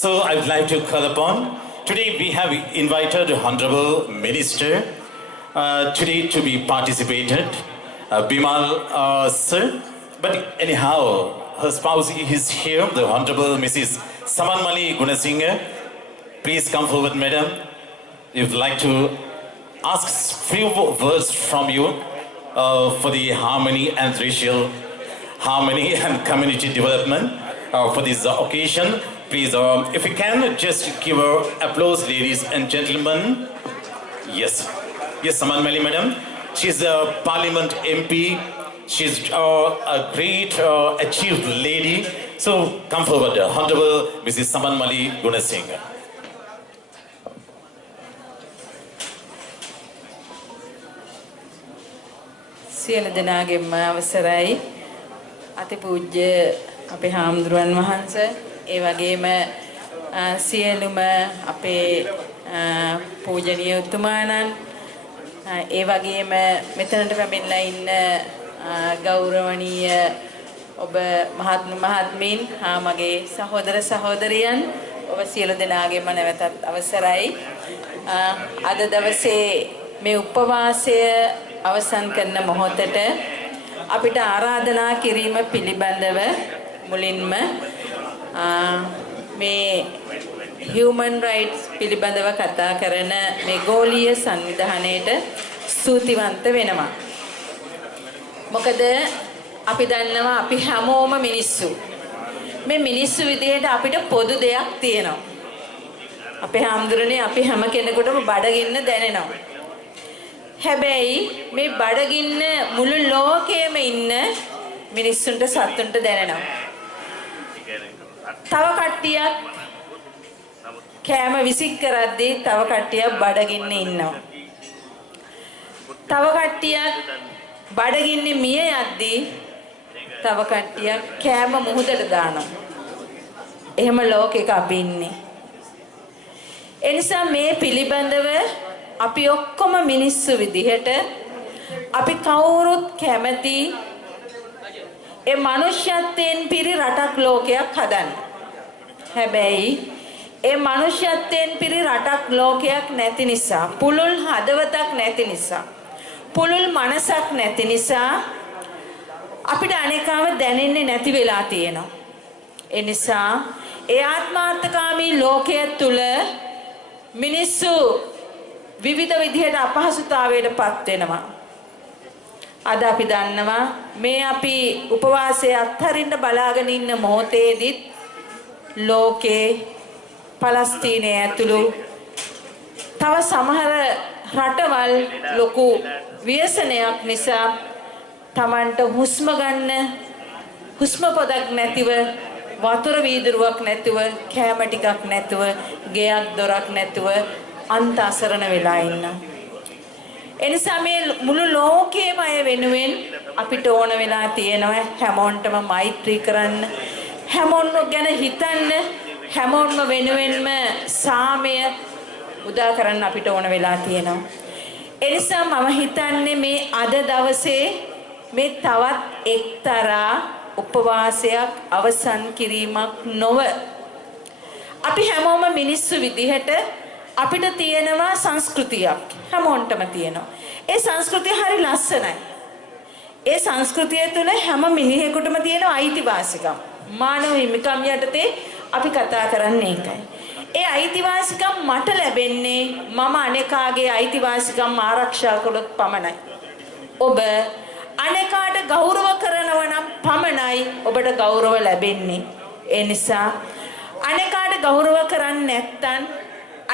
So I would like to call upon, today we have invited Honorable Minister today to be participated, Bimal sir. But anyhow, her spouse is here, the Honorable Mrs. Samanmali Gunasinghe. Please come forward, madam. We would like to ask few words from you for the harmony and racial harmony and community development for this occasion. Please, if you can, just give her applause, ladies and gentlemen. Yes, Samanmali madam. She's a Parliament MP. She's a great achieved lady. So come forward, Honorable Mrs. Samanmali Gunasinghe. සියලු දෙනාගේම අවසරයි අතිපූජ්‍ය අපේ හාමුදුරුවන් වහන්සේ ඒ වගේම සියලුම අපේ පූජනීය උතුමාණන් ඒ වගේම මෙතනට පැමිණලා ඉන්න ගෞරවනීය ඔබ මහත්මීන් හා මගේ සහෝදර සහෝදරියන් ඔබ සියලු දෙනාගේම නැවතත් අවසරයි අද දවසේ මේ උපවාසය අවසන් කරන මොහොතට අපිට ආරාධනා කිරීම පිළිබඳව මුලින්ම මේ human rights පිළිබඳව කතා කරන මේ ගෝලීය සංවිධානයේට ස්තුතිවන්ත වෙනවා. මොකද අපි දන්නවා අපි හැමෝම මිනිස්සු. මේ මිනිස්සු විදිහට අපිට පොදු දෙයක් තියෙනවා. අපේ හැමදෙරනේ අපි හැම කෙනෙකුටම බඩගින්න දැනෙනවා. හැබැයි මේ බඩගින්න මුළු ලෝකෙම ඉන්න මිනිස්සුන්ට සතුන්ට දැනෙනවා. තව කට්ටියක් කෑම විසික් කරද්දී තව කට්ටියක් බඩගින්න ඉන්නවා. තව කට්ටියක් බඩගින්න මිය යද්දී තව කට්ටියක් කෑම මුහුදට දානවා. එහෙම ලෝකෙක අපි ඉන්නේ. ඒ නිසා මේ පිළිබඳව අපි ඔක්කොම මිනිස්සු විදිහට අපි කවුරුත් කැමති ඒ මනුෂ්‍යත්වයෙන් පිරි රටක් ලෝකයක් හදන්න. හැබැයි ඒ මනුෂ්‍යත්වයෙන් පිරි රටක් ලෝකයක් නැති නිසා, පුළුල් හදවතක් නැති නිසා, පුළුල් මනසක් නැති නිසා අපිට අනේකාව දැනෙන්නේ නැති වෙලා තියෙනවා. ඒ නිසා ඒ ආත්මාර්ථකාමී ලෝකයේ තුල මිනිස්සු විවිධ විදිහට අපහසුතාවයට පත් වෙනවා. අද අපි දන්නවා මේ අපි උපවාසයේ අත්හරින්න බලාගෙන ඉන්න මොහොතේදීත් ලෝකේ පලස්තීනයේ ඇතුළු තව සමහර රටවල් ලොකු ව්‍යසනයක් නිසා Tamanට හුස්ම ගන්න හුස්ම පොදක් නැතිව වතුර වීදුරුවක් නැතුව කෑම ටිකක් නැතුව ගෙයක් දොරක් නැතුව අන්ත අසරණ වෙලා ඉන්නවා. එනිසා මේ මුළු ලෝකයේම අය වෙනුවෙන් අපිට ඕන වෙලා තියෙනවා හැමෝන්ටම මෛත්‍රී කරන්න, හැමෝන්ම ගැන හිතන්න, හැමෝන්ම වෙනුවෙන්ම සාමය උදා කරන්න අපිට ඕන වෙලා තියෙනවා. එනිසා මම හිතන්නේ මේ අද දවසේ මේ තවත් එක්තරා උපවාසයක් අවසන් කිරීමක් නොව අපි හැමෝම මිනිස්සු විදිහට අපිට තියෙනවා සංස්කෘතියක් හැමෝන්ටම තියෙනවා. ඒ සංස්කෘතිය හරි ලස්සනයි. ඒ සංස්කෘතිය තුළ හැම මිනිහෙකුටම තියෙන අයිතිවාසිකම්. මානව හිමිකම් යටතේ අපි කතා කරන්නේ ඒකයි. ඒ අයිතිවාසිකම් මට ලැබෙන්නේ මම අනේකාගේ අයිතිවාසිකම් ආරක්ෂා කළොත් පමණයි. ඔබ අනේකාට ගෞරව කරනවා නම් පමණයි ඔබට ගෞරව ලැබෙන්නේ. ඒ නිසා අනේකාට ගෞරව කරන්නේ නැත්නම්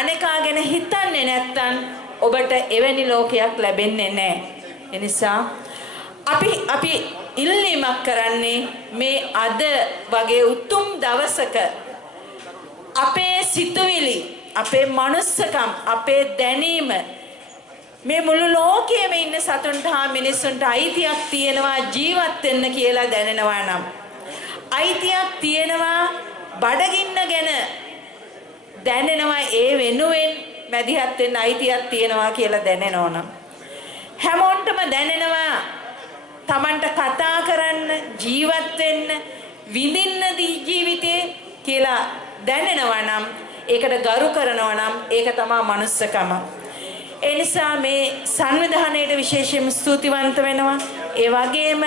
අනේකා ගැන හිතන්නේ නැත්නම් ඔබට එවැනි ලෝකයක් ලැබෙන්නේ නැහැ. ඒ නිසා අපි ඉල්ලීමක් කරන්නේ මේ අද වගේ උතුම් දවසක අපේ සිතුවිලි, අපේ මනුස්සකම්, අපේ දැනීම මේ මුළු ලෝකයේම ඉන්න සතුන්ට හා මිනිස්සුන්ට අයිතියක් තියෙනවා ජීවත් වෙන්න කියලා දැනෙනවා නම්, අයිතියක් තියෙනවා බඩගින්න ගැන දැනෙනවා ඒ වෙනුවෙන් මැදිහත් වෙන්න අයිතියක් තියෙනවා කියලා දැනෙනවා නම්, හැමෝන්ටම දැනෙනවා Tamanට කතා කරන්න, ජීවත් වෙන්න, විඳින්න ජීවිතේ කියලා දැනෙනවා නම් ඒකට ගරු කරනවා නම් ඒක තමයි මනුස්සකම. ඒ නිසා මේ සංවිධානයේට විශේෂයෙන්ම ස්තුතිවන්ත වෙනවා. ඒ වගේම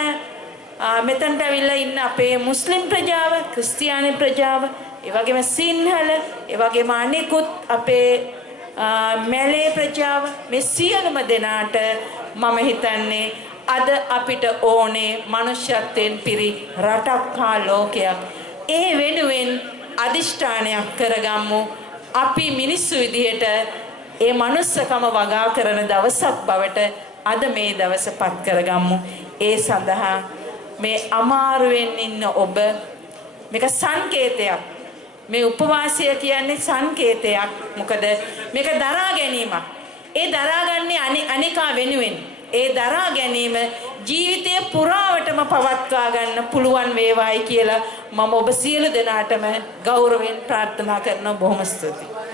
මෙතනට ඇවිල්ලා ඉන්න අපේ මුස්ලිම් ප්‍රජාව, ක්‍රිස්තියානි ප්‍රජාව, ඒ වගේම සිංහල, ඒ වගේම අනෙකුත් අපේ මැලේ ප්‍රජාව මේ සියලුම දෙනාට මම හිතන්නේ අද අපිට ඕනේ මනුෂ්‍යත්වයෙන් පිරි රටක් හා ලෝකයක්. ඒ වෙනුවෙන් අදිෂ්ඨානයක් කරගමු. අපි මිනිස්සු විදිහට ඒ මනුස්සකම වගා කරන දවසක් බවට අද මේ දවස පත් කරගමු. ඒ සඳහා මේ අමාරුවෙන් ඉන්න ඔබ මේක සංකේතයක්. මේ උපවාසය කියන්නේ සංකේතයක්. මොකද මේක දරා ගැනීමක්. ඒ දරාගන්නේ අනිකා වෙනුවෙන්. ඒ දරා ගැනීම ජීවිතය පුරාවටම පවත්වා ගන්න පුළුවන් වේවායි කියලා මම ඔබ සියලු දෙනාටම ගෞරවයෙන් ප්‍රාර්ථනා කරනවා. බොහොම ස්තුතියි.